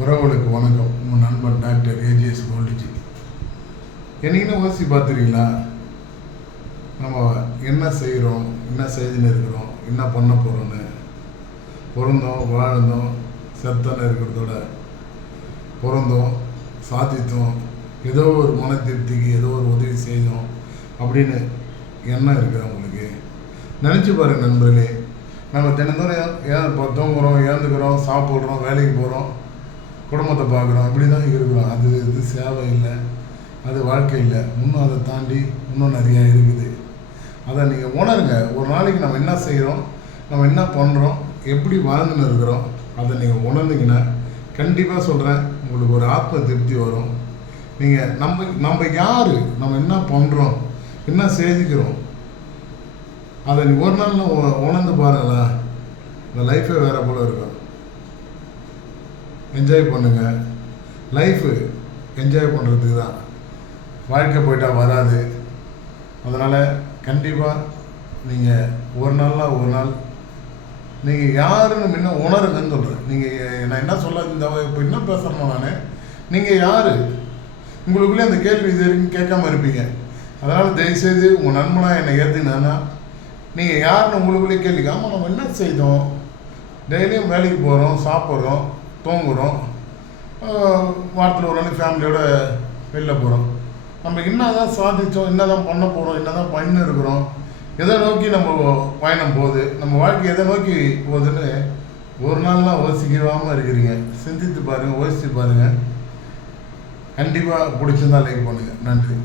உறவுகளுக்கு வணக்கம். உங்கள் நண்பன் டாக்டர் ஏஜிஎஸ் கோல்டிஜி. என்னைக்குன்னு யோசிச்சு பார்த்துருக்கீங்களா? நம்ம என்ன செய்கிறோம், என்ன செய்துன்னு இருக்கிறோம், என்ன பண்ண போகிறோன்னு. பிறந்தோம், வாழ்ந்தோம், செத்தனை இருக்கிறதோட பிறந்தோம், சாதித்தோம், ஏதோ ஒரு மன திருப்திக்கு ஏதோ ஒரு உதவி செய்தோம் அப்படின்னு எண்ணம் இருக்குது அவங்களுக்கு. நினச்சி பாருங்கள் நண்பர்களே, நம்ம தினந்தோறும் தூங்குறோம், ஏந்துக்கிறோம், சாப்பிட்றோம், வேலைக்கு போகிறோம், குடும்பத்தை பார்க்குறோம், இப்படி தான் இருக்கிறோம். இது சேவை இல்லை, அது வாழ்க்கை இல்லை. இன்னும் அதை தாண்டி இன்னும் நிறையா இருக்குது. அதை நீங்கள் உணருங்க. ஒரு நாளைக்கு நம்ம என்ன செய்கிறோம், நம்ம என்ன பண்ணுறோம், எப்படி வாழ்ந்துன்னு இருக்கிறோம், அதை நீங்கள் உணர்ந்தீங்கன்னா கண்டிப்பாக சொல்கிறேன், உங்களுக்கு ஒரு ஆத்ம திருப்தி வரும். நீங்கள் நம்ம யார், நம்ம என்ன பண்ணுறோம், என்ன செய்திக்கிறோம், அதை நீ ஒரு நாள் உணர்ந்து பாருங்களேன். இந்த லைஃபே வேறு போல் இருக்கும். என்ஜாய் பண்ணுங்கள். லைஃபு என்ஜாய் பண்ணுறதுக்கு தான். வாழ்க்கை போயிட்டால் வராது. அதனால் கண்டிப்பாக நீங்கள் ஒரு நாள் நீங்கள் யாருன்னு முன்ன உணருங்கன்னு சொல்கிறேன். நீங்கள் நான் என்ன சொல்ல இப்போ என்ன பேசுகிறேன்னா, நீங்கள் யார், உங்களுக்குள்ளே அந்த கேள்வி இது வரைக்கும் கேட்காம இருப்பீங்க. அதனால் தயவுசெய்து உங்கள் நண்பனாக என்னை ஏற்றுனான்னா நீங்கள் யாருன்னு உங்களுக்குள்ளே கேள்வி. ஆமாம், நம்ம என்ன செய்தோம், டெய்லியும் வேலைக்கு போகிறோம், சாப்பிட்றோம், தூங்குகிறோம், வாரத்தில் ஒரு நாளைக்கு ஃபேமிலியோடு வெளில போகிறோம். நம்ம என்ன தான் சாதித்தோம், என்ன தான் பண்ண போகிறோம், என்ன தான் பண்ணி இருக்கிறோம், எதை நோக்கி நம்ம பயணம் போகுது, நம்ம வாழ்க்கை எதை நோக்கி போகுதுன்னு ஒரு நாள்லாம் யோசிக்காமல் இருக்கிறீங்க. சிந்தித்து பாருங்கள், யோசித்து பாருங்கள். கண்டிப்பாக பிடிச்சிருந்தா லைக் பண்ணுங்கள். நன்றி.